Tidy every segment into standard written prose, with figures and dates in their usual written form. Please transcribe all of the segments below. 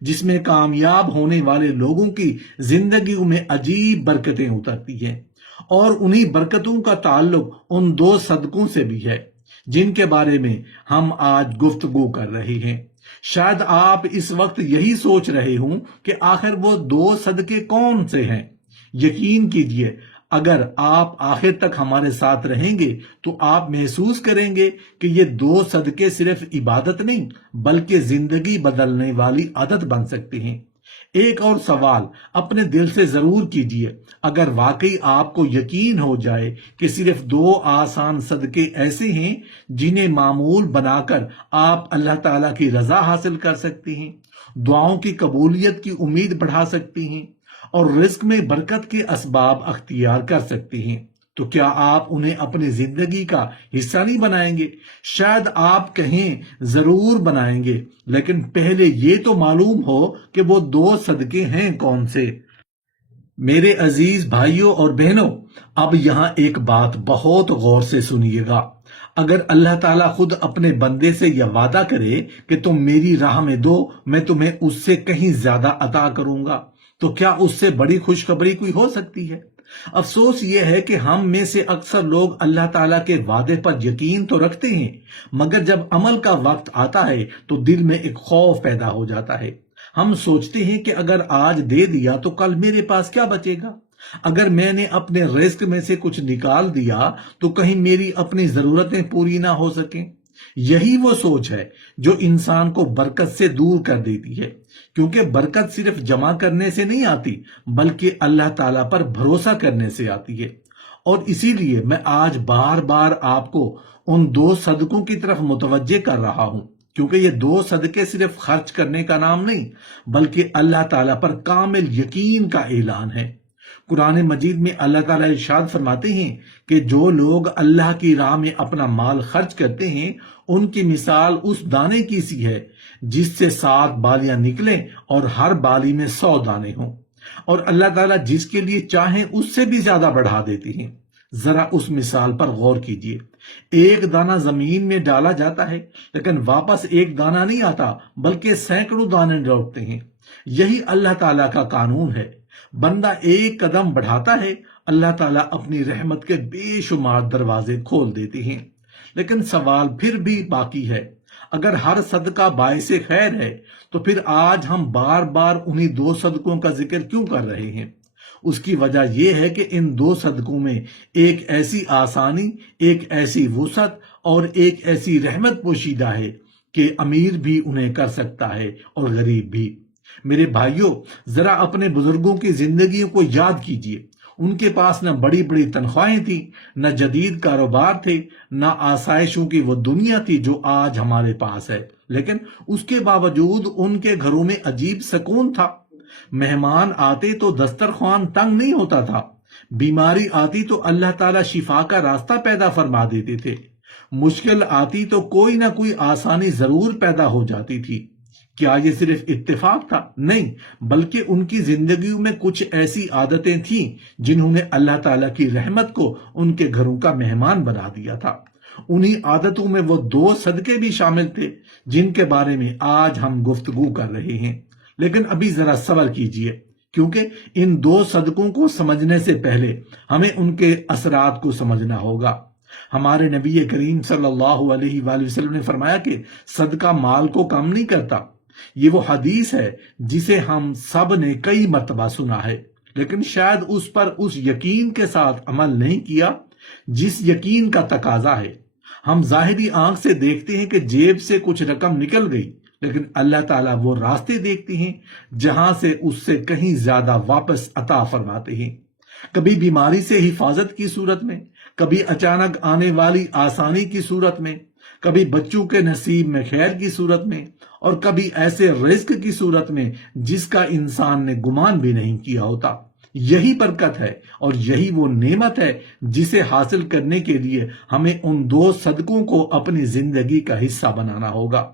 جس میں کامیاب ہونے والے لوگوں کی زندگیوں میں عجیب برکتیں اترتی ہیں، اور انہی برکتوں کا تعلق ان دو صدقوں سے بھی ہے جن کے بارے میں ہم آج گفتگو کر رہے ہیں۔ شاید آپ اس وقت یہی سوچ رہے ہوں کہ آخر وہ دو صدقے کون سے ہیں۔ یقین کیجئے، اگر آپ آخر تک ہمارے ساتھ رہیں گے تو آپ محسوس کریں گے کہ یہ دو صدقے صرف عبادت نہیں بلکہ زندگی بدلنے والی عادت بن سکتے ہیں۔ ایک اور سوال اپنے دل سے ضرور کیجئے، اگر واقعی آپ کو یقین ہو جائے کہ صرف دو آسان صدقے ایسے ہیں جنہیں معمول بنا کر آپ اللہ تعالیٰ کی رضا حاصل کر سکتے ہیں، دعاؤں کی قبولیت کی امید بڑھا سکتے ہیں اور رزق میں برکت کے اسباب اختیار کر سکتے ہیں، تو کیا آپ انہیں اپنی زندگی کا حصہ نہیں بنائیں گے؟ شاید آپ کہیں ضرور بنائیں گے، لیکن پہلے یہ تو معلوم ہو کہ وہ دو صدقے ہیں کون سے۔ میرے عزیز بھائیوں اور بہنوں، اب یہاں ایک بات بہت غور سے سنیے گا۔ اگر اللہ تعالیٰ خود اپنے بندے سے یہ وعدہ کرے کہ تم میری راہ میں دو، میں تمہیں اس سے کہیں زیادہ عطا کروں گا، تو کیا اس سے بڑی خوشخبری کوئی ہو سکتی ہے؟ افسوس یہ ہے کہ ہم میں سے اکثر لوگ اللہ تعالیٰ کے وعدے پر یقین تو رکھتے ہیں، مگر جب عمل کا وقت آتا ہے تو دل میں ایک خوف پیدا ہو جاتا ہے۔ ہم سوچتے ہیں کہ اگر آج دے دیا تو کل میرے پاس کیا بچے گا؟ اگر میں نے اپنے رزق میں سے کچھ نکال دیا تو کہیں میری اپنی ضرورتیں پوری نہ ہو سکیں۔ یہی وہ سوچ ہے جو انسان کو برکت سے دور کر دیتی ہے، کیونکہ برکت صرف جمع کرنے سے نہیں آتی بلکہ اللہ تعالیٰ پر بھروسہ کرنے سے آتی ہے۔ اور اسی لیے میں آج بار بار آپ کو ان دو صدقوں کی طرف متوجہ کر رہا ہوں، کیونکہ یہ دو صدقے صرف خرچ کرنے کا نام نہیں بلکہ اللہ تعالیٰ پر کامل یقین کا اعلان ہے۔ قرآن مجید میں اللہ تعالیٰ ارشاد فرماتے ہیں کہ جو لوگ اللہ کی راہ میں اپنا مال خرچ کرتے ہیں ان کی مثال اس دانے کی سی ہے جس سے 7 بالیاں نکلیں اور ہر بالی میں 100 دانے ہوں، اور اللہ تعالیٰ جس کے لیے چاہیں اس سے بھی زیادہ بڑھا دیتے ہیں۔ ذرا اس مثال پر غور کیجئے۔ ایک دانہ زمین میں ڈالا جاتا ہے لیکن واپس ایک دانہ نہیں آتا بلکہ سینکڑوں دانے لوٹتے ہیں۔ یہی اللہ تعالیٰ کا قانون ہے۔ بندہ ایک قدم بڑھاتا ہے، اللہ تعالیٰ اپنی رحمت کے بے شمار دروازے کھول دیتے ہیں۔ لیکن سوال پھر بھی باقی ہے، اگر ہر صدقہ باعث خیر ہے تو پھر آج ہم بار بار انہی دو صدقوں کا ذکر کیوں کر رہے ہیں؟ اس کی وجہ یہ ہے کہ ان دو صدقوں میں ایک ایسی آسانی، ایک ایسی وسعت اور ایک ایسی رحمت پوشیدہ ہے کہ امیر بھی انہیں کر سکتا ہے اور غریب بھی۔ میرے بھائیوں، ذرا اپنے بزرگوں کی زندگیوں کو یاد کیجئے۔ ان کے پاس نہ بڑی بڑی تنخواہیں تھیں، نہ جدید کاروبار تھے، نہ آسائشوں کی وہ دنیا تھی جو آج ہمارے پاس ہے، لیکن اس کے باوجود ان کے گھروں میں عجیب سکون تھا۔ مہمان آتے تو دسترخوان تنگ نہیں ہوتا تھا، بیماری آتی تو اللہ تعالیٰ شفا کا راستہ پیدا فرما دیتے تھے، مشکل آتی تو کوئی نہ کوئی آسانی ضرور پیدا ہو جاتی تھی۔ کیا یہ صرف اتفاق تھا؟ نہیں، بلکہ ان کی زندگیوں میں کچھ ایسی عادتیں تھیں جنہوں نے اللہ تعالیٰ کی رحمت کو ان کے گھروں کا مہمان بنا دیا تھا۔ انہی عادتوں میں وہ دو صدقے بھی شامل تھے جن کے بارے میں آج ہم گفتگو کر رہے ہیں۔ لیکن ابھی ذرا صبر کیجئے، کیونکہ ان دو صدقوں کو سمجھنے سے پہلے ہمیں ان کے اثرات کو سمجھنا ہوگا۔ ہمارے نبی کریم صلی اللہ علیہ وآلہ وسلم نے فرمایا کہ صدقہ مال کو کم نہیں کرتا۔ یہ وہ حدیث ہے جسے ہم سب نے کئی مرتبہ سنا ہے، لیکن شاید اس پر اس یقین کے ساتھ عمل نہیں کیا جس یقین کا تقاضا ہے۔ ہم ظاہری آنکھ سے دیکھتے ہیں کہ جیب سے کچھ رقم نکل گئی، لیکن اللہ تعالیٰ وہ راستے دیکھتے ہیں جہاں سے اس سے کہیں زیادہ واپس عطا فرماتے ہیں۔ کبھی بیماری سے حفاظت کی صورت میں، کبھی اچانک آنے والی آسانی کی صورت میں، کبھی بچوں کے نصیب میں خیر کی صورت میں، اور کبھی ایسے رزق کی صورت میں جس کا انسان نے گمان بھی نہیں کیا ہوتا۔ یہی برکت ہے اور یہی وہ نعمت ہے جسے حاصل کرنے کے لیے ہمیں ان دو صدقوں کو اپنی زندگی کا حصہ بنانا ہوگا۔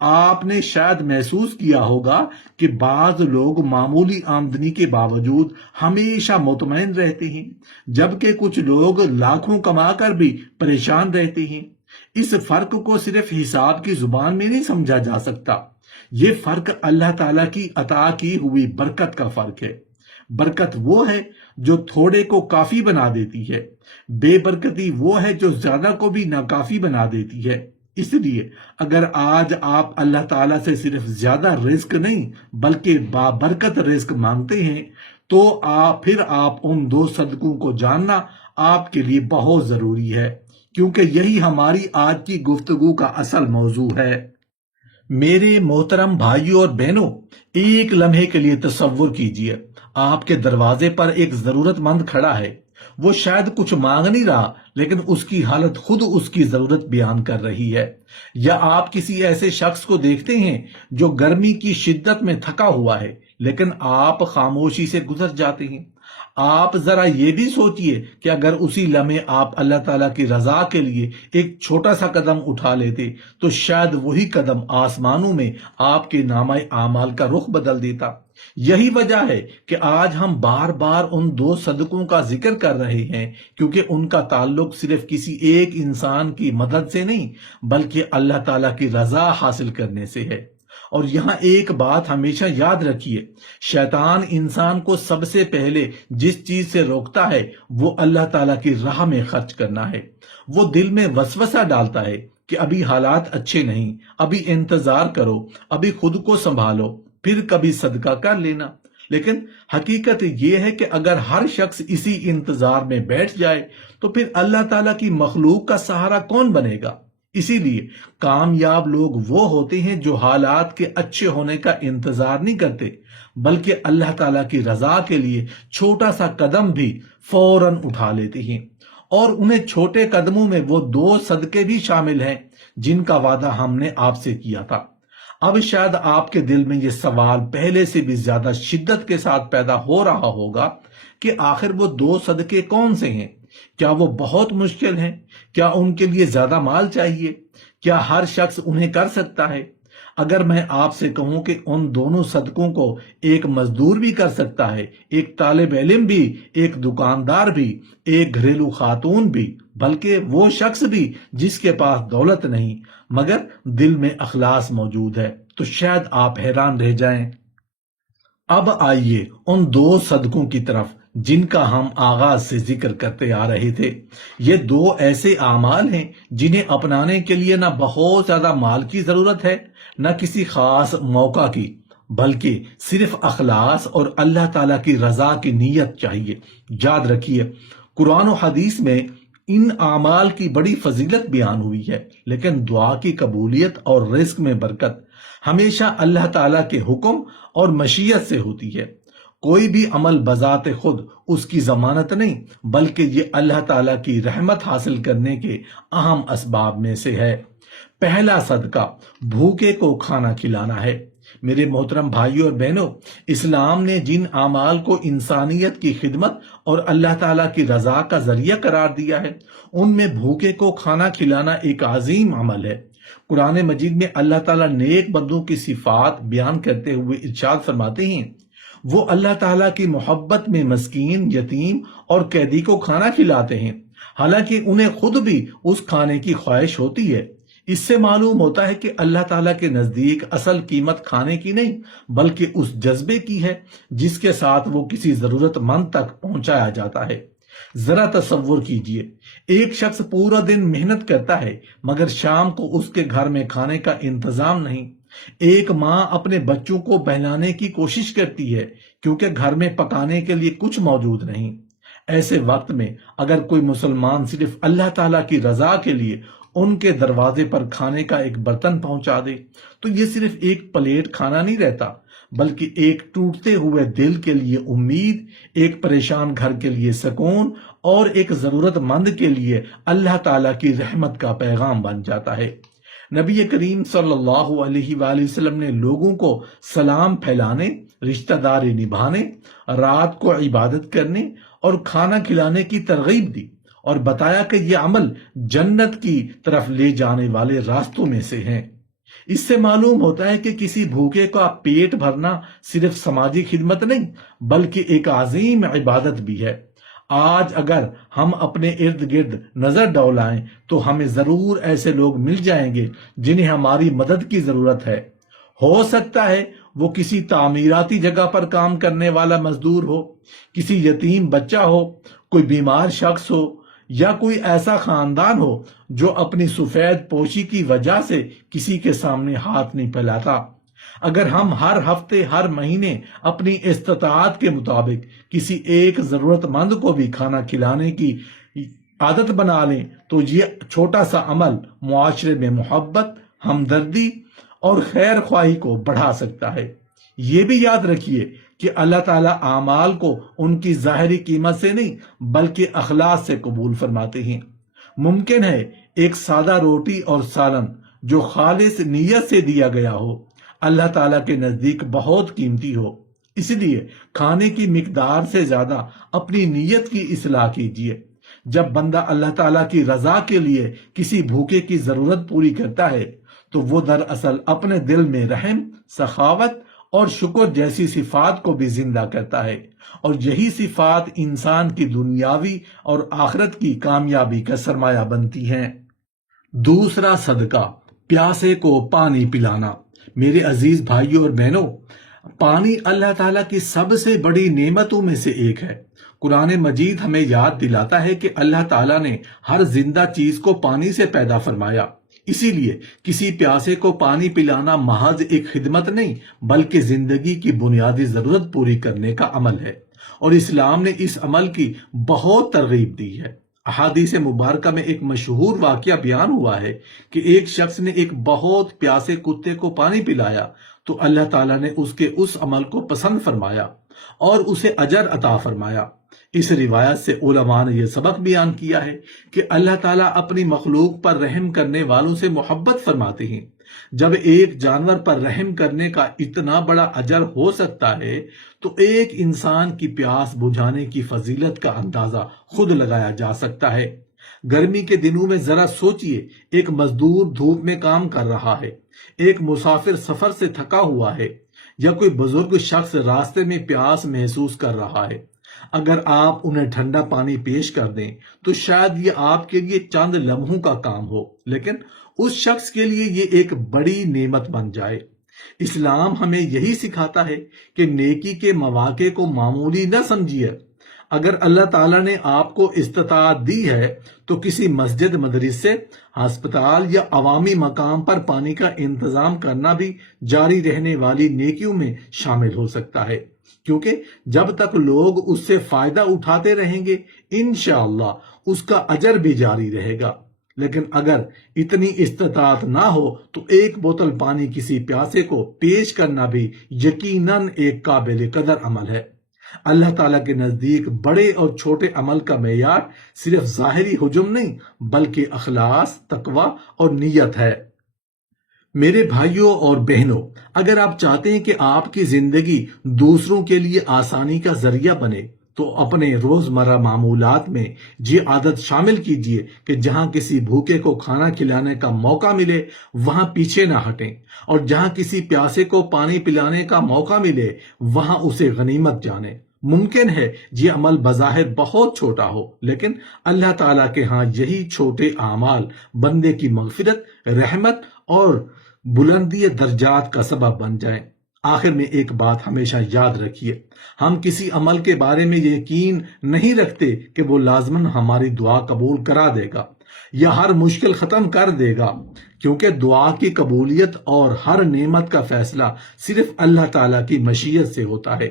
آپ نے شاید محسوس کیا ہوگا کہ بعض لوگ معمولی آمدنی کے باوجود ہمیشہ مطمئن رہتے ہیں، جبکہ کچھ لوگ لاکھوں کما کر بھی پریشان رہتے ہیں۔ اس فرق کو صرف حساب کی زبان میں نہیں سمجھا جا سکتا، یہ فرق اللہ تعالیٰ کی عطا کی ہوئی برکت کا فرق ہے۔ برکت وہ ہے جو تھوڑے کو کافی بنا دیتی ہے، بے برکتی وہ ہے جو زیادہ کو بھی ناکافی بنا دیتی ہے۔ اس لیے اگر آج آپ اللہ تعالیٰ سے صرف زیادہ رزق نہیں بلکہ بابرکت رزق مانگتے ہیں تو پھر آپ ان دو صدقوں کو جاننا آپ کے لیے بہت ضروری ہے، کیونکہ یہی ہماری آج کی گفتگو کا اصل موضوع ہے۔ میرے محترم بھائیوں اور بہنوں، ایک لمحے کے لیے تصور کیجئے آپ کے دروازے پر ایک ضرورت مند کھڑا ہے۔ وہ شاید کچھ مانگ نہیں رہا، لیکن اس کی حالت خود اس کی ضرورت بیان کر رہی ہے۔ یا آپ کسی ایسے شخص کو دیکھتے ہیں جو گرمی کی شدت میں تھکا ہوا ہے، لیکن آپ خاموشی سے گزر جاتے ہیں۔ آپ ذرا یہ بھی سوچئے کہ اگر اسی لمحے آپ اللہ تعالیٰ کی رضا کے لیے ایک چھوٹا سا قدم اٹھا لیتے تو شاید وہی قدم آسمانوں میں آپ کے نامہ اعمال کا رخ بدل دیتا۔ یہی وجہ ہے کہ آج ہم بار بار ان دو صدقوں کا ذکر کر رہے ہیں، کیونکہ ان کا تعلق صرف کسی ایک انسان کی مدد سے نہیں بلکہ اللہ تعالیٰ کی رضا حاصل کرنے سے ہے۔ اور یہاں ایک بات ہمیشہ یاد رکھیے، شیطان انسان کو سب سے پہلے جس چیز سے روکتا ہے وہ اللہ تعالیٰ کی راہ میں خرچ کرنا ہے۔ وہ دل میں وسوسہ ڈالتا ہے کہ ابھی حالات اچھے نہیں، ابھی انتظار کرو، ابھی خود کو سنبھالو، پھر کبھی صدقہ کر لینا۔ لیکن حقیقت یہ ہے کہ اگر ہر شخص اسی انتظار میں بیٹھ جائے تو پھر اللہ تعالیٰ کی مخلوق کا سہارا کون بنے گا؟ اسی لیے کامیاب لوگ وہ ہوتے ہیں جو حالات کے اچھے ہونے کا انتظار نہیں کرتے بلکہ اللہ تعالیٰ کی رضا کے لیے چھوٹا سا قدم بھی فوراً اٹھا لیتے ہیں۔ اور انہیں چھوٹے قدموں میں وہ دو صدقے بھی شامل ہیں جن کا وعدہ ہم نے آپ سے کیا تھا۔ اب شاید آپ کے دل میں یہ سوال پہلے سے بھی زیادہ شدت کے ساتھ پیدا ہو رہا ہوگا کہ آخر وہ دو صدقے کون سے ہیں؟ کیا وہ بہت مشکل ہیں؟ کیا ان کے لیے زیادہ مال چاہیے؟ کیا ہر شخص انہیں کر سکتا ہے؟ اگر میں آپ سے کہوں کہ ان دونوں صدقوں کو ایک مزدور بھی کر سکتا ہے، ایک طالب علم بھی، ایک دکاندار بھی، ایک گھریلو خاتون بھی، بلکہ وہ شخص بھی جس کے پاس دولت نہیں مگر دل میں اخلاص موجود ہے، تو شاید آپ حیران رہ جائیں۔ اب آئیے ان دو صدقوں کی طرف جن کا ہم آغاز سے ذکر کرتے آ رہے تھے۔ یہ دو ایسے اعمال ہیں جنہیں اپنانے کے لیے نہ بہت زیادہ مال کی ضرورت ہے، نہ کسی خاص موقع کی، بلکہ صرف اخلاص اور اللہ تعالیٰ کی رضا کی نیت چاہیے۔ یاد رکھیے، قرآن و حدیث میں ان اعمال کی بڑی فضیلت بیان ہوئی ہے، لیکن دعا کی قبولیت اور رزق میں برکت ہمیشہ اللہ تعالیٰ کے حکم اور مشیت سے ہوتی ہے۔ کوئی بھی عمل بذات خود اس کی ضمانت نہیں بلکہ یہ اللہ تعالیٰ کی رحمت حاصل کرنے کے اہم اسباب میں سے ہے۔ پہلا صدقہ بھوکے کو کھانا کھلانا ہے۔ میرے محترم بھائیوں اور بہنوں، اسلام نے جن اعمال کو انسانیت کی خدمت اور اللہ تعالیٰ کی رضا کا ذریعہ قرار دیا ہے ان میں بھوکے کو کھانا کھلانا ایک عظیم عمل ہے۔ قرآن مجید میں اللہ تعالیٰ نیک بندوں کی صفات بیان کرتے ہوئے ارشاد فرماتے ہیں، وہ اللہ تعالیٰ کی محبت میں مسکین، یتیم اور قیدی کو کھانا کھلاتے ہیں، حالانکہ انہیں خود بھی اس کھانے کی خواہش ہوتی ہے۔ اس سے معلوم ہوتا ہے کہ اللہ تعالیٰ کے نزدیک اصل قیمت کھانے کی نہیں بلکہ اس جذبے کی ہے جس کے ساتھ وہ کسی ضرورت مند تک پہنچایا جاتا ہے۔ ذرا تصور کیجئے، ایک شخص پورا دن محنت کرتا ہے مگر شام کو اس کے گھر میں کھانے کا انتظام نہیں۔ ایک ماں اپنے بچوں کو بہلانے کی کوشش کرتی ہے کیونکہ گھر میں پکانے کے لیے کچھ موجود نہیں۔ ایسے وقت میں اگر کوئی مسلمان صرف اللہ تعالیٰ کی رضا کے لیے ان کے دروازے پر کھانے کا ایک برتن پہنچا دے تو یہ صرف ایک پلیٹ کھانا نہیں رہتا بلکہ ایک ٹوٹتے ہوئے دل کے لیے امید، ایک پریشان گھر کے لیے سکون اور ایک ضرورت مند کے لیے اللہ تعالیٰ کی رحمت کا پیغام بن جاتا ہے۔ نبی کریم صلی اللہ علیہ وآلہ وسلم نے لوگوں کو سلام پھیلانے، رشتہ داری نبھانے، رات کو عبادت کرنے اور کھانا کھلانے کی ترغیب دی اور بتایا کہ یہ عمل جنت کی طرف لے جانے والے راستوں میں سے ہیں۔ اس سے معلوم ہوتا ہے کہ کسی بھوکے کا پیٹ بھرنا صرف سماجی خدمت نہیں بلکہ ایک عظیم عبادت بھی ہے۔ آج اگر ہم اپنے ارد گرد نظر ڈولائیں تو ہمیں ضرور ایسے لوگ مل جائیں گے جنہیں ہماری مدد کی ضرورت ہے۔ ہو سکتا ہے وہ کسی تعمیراتی جگہ پر کام کرنے والا مزدور ہو، کسی یتیم بچہ ہو، کوئی بیمار شخص ہو، یا کوئی ایسا خاندان ہو جو اپنی سفید پوشی کی وجہ سے کسی کے سامنے ہاتھ نہیں پھیلاتا۔ اگر ہم ہر ہفتے، ہر مہینے اپنی استطاعت کے مطابق کسی ایک ضرورت مند کو بھی کھانا کھلانے کی عادت بنا لیں تو یہ چھوٹا سا عمل معاشرے میں محبت، ہمدردی اور خیر خواہی کو بڑھا سکتا ہے۔ یہ بھی یاد رکھیے کہ اللہ تعالیٰ اعمال کو ان کی ظاہری قیمت سے نہیں بلکہ اخلاص سے قبول فرماتے ہیں۔ ممکن ہے ایک سادہ روٹی اور سالن جو خالص نیت سے دیا گیا ہو، اللہ تعالیٰ کے نزدیک بہت قیمتی ہو۔ اس لیے کھانے کی مقدار سے زیادہ اپنی نیت کی اصلاح کیجیے۔ جب بندہ اللہ تعالیٰ کی رضا کے لیے کسی بھوکے کی ضرورت پوری کرتا ہے تو وہ دراصل اپنے دل میں رحم، سخاوت اور شکر جیسی صفات کو بھی زندہ کرتا ہے، اور یہی صفات انسان کی دنیاوی اور آخرت کی کامیابی کا سرمایہ بنتی ہیں۔ دوسرا صدقہ، پیاسے کو پانی پلانا۔ میرے عزیز بھائیوں اور بہنوں، پانی اللہ تعالیٰ کی سب سے بڑی نعمتوں میں سے ایک ہے۔ قرآن مجید ہمیں یاد دلاتا ہے کہ اللہ تعالیٰ نے ہر زندہ چیز کو پانی سے پیدا فرمایا۔ اسی لیے کسی پیاسے کو پانی پلانا محض ایک خدمت نہیں بلکہ زندگی کی بنیادی ضرورت پوری کرنے کا عمل ہے، اور اسلام نے اس عمل کی بہت ترغیب دی ہے۔ احادیث مبارکہ میں ایک مشہور واقعہ بیان ہوا ہے کہ ایک شخص نے ایک بہت پیاسے کتے کو پانی پلایا تو اللہ تعالیٰ نے اس کے اس عمل کو پسند فرمایا اور اسے اجر عطا فرمایا۔ اس روایت سے علماء نے یہ سبق بیان کیا ہے کہ اللہ تعالیٰ اپنی مخلوق پر رحم کرنے والوں سے محبت فرماتے ہیں۔ جب ایک جانور پر رحم کرنے کا اتنا بڑا اجر ہو سکتا ہے تو ایک انسان کی پیاس بجھانے کی فضیلت کا اندازہ خود لگایا جا سکتا ہے۔ گرمی کے دنوں میں ذرا سوچئے، ایک مزدور دھوپ میں کام کر رہا ہے، ایک مسافر سفر سے تھکا ہوا ہے، یا کوئی بزرگ شخص راستے میں پیاس محسوس کر رہا ہے۔ اگر آپ انہیں ٹھنڈا پانی پیش کر دیں تو شاید یہ آپ کے لیے چند لمحوں کا کام ہو، لیکن اس شخص کے لیے یہ ایک بڑی نعمت بن جائے۔ اسلام ہمیں یہی سکھاتا ہے کہ نیکی کے مواقع کو معمولی نہ سمجھیے۔ اگر اللہ تعالیٰ نے آپ کو استطاعت دی ہے تو کسی مسجد، مدرسے، ہسپتال یا عوامی مقام پر پانی کا انتظام کرنا بھی جاری رہنے والی نیکیوں میں شامل ہو سکتا ہے، کیونکہ جب تک لوگ اس سے فائدہ اٹھاتے رہیں گے انشاءاللہ اس کا اجر بھی جاری رہے گا۔ لیکن اگر اتنی استطاعت نہ ہو تو ایک بوتل پانی کسی پیاسے کو پیش کرنا بھی یقیناً ایک قابل قدر عمل ہے۔ اللہ تعالیٰ کے نزدیک بڑے اور چھوٹے عمل کا معیار صرف ظاہری حجم نہیں بلکہ اخلاص، تقوی اور نیت ہے۔ میرے بھائیوں اور بہنوں، اگر آپ چاہتے ہیں کہ آپ کی زندگی دوسروں کے لیے آسانی کا ذریعہ بنے تو اپنے روزمرہ معمولات میں یہ عادت شامل کیجیے کہ جہاں کسی بھوکے کو کھانا کھلانے کا موقع ملے وہاں پیچھے نہ ہٹیں، اور جہاں کسی پیاسے کو پانی پلانے کا موقع ملے وہاں اسے غنیمت جانیں۔ ممکن ہے یہ عمل بظاہر بہت چھوٹا ہو، لیکن اللہ تعالیٰ کے ہاں یہی چھوٹے اعمال بندے کی مغفرت، رحمت اور بلندی درجات کا سبب بن جائیں۔ آخر میں ایک بات ہمیشہ یاد رکھیے، ہم کسی عمل کے بارے میں یقین نہیں رکھتے کہ وہ لازماً ہماری دعا قبول کرا دے گا یا ہر مشکل ختم کر دے گا، کیونکہ دعا کی قبولیت اور ہر نعمت کا فیصلہ صرف اللہ تعالیٰ کی مشیت سے ہوتا ہے۔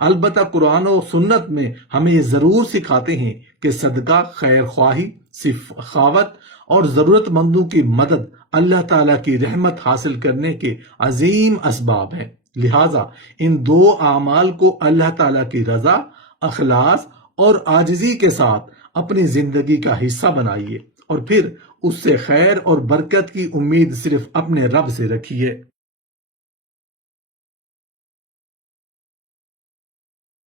البتہ قرآن و سنت میں ہمیں یہ ضرور سکھاتے ہیں کہ صدقہ، خیر خواہی، سخاوت اور ضرورت مندوں کی مدد اللہ تعالیٰ کی رحمت حاصل کرنے کے عظیم اسباب ہیں۔ لہٰذا ان دو اعمال کو اللہ تعالیٰ کی رضا، اخلاص اور عاجزی کے ساتھ اپنی زندگی کا حصہ بنائیے، اور پھر اس سے خیر اور برکت کی امید صرف اپنے رب سے رکھیے۔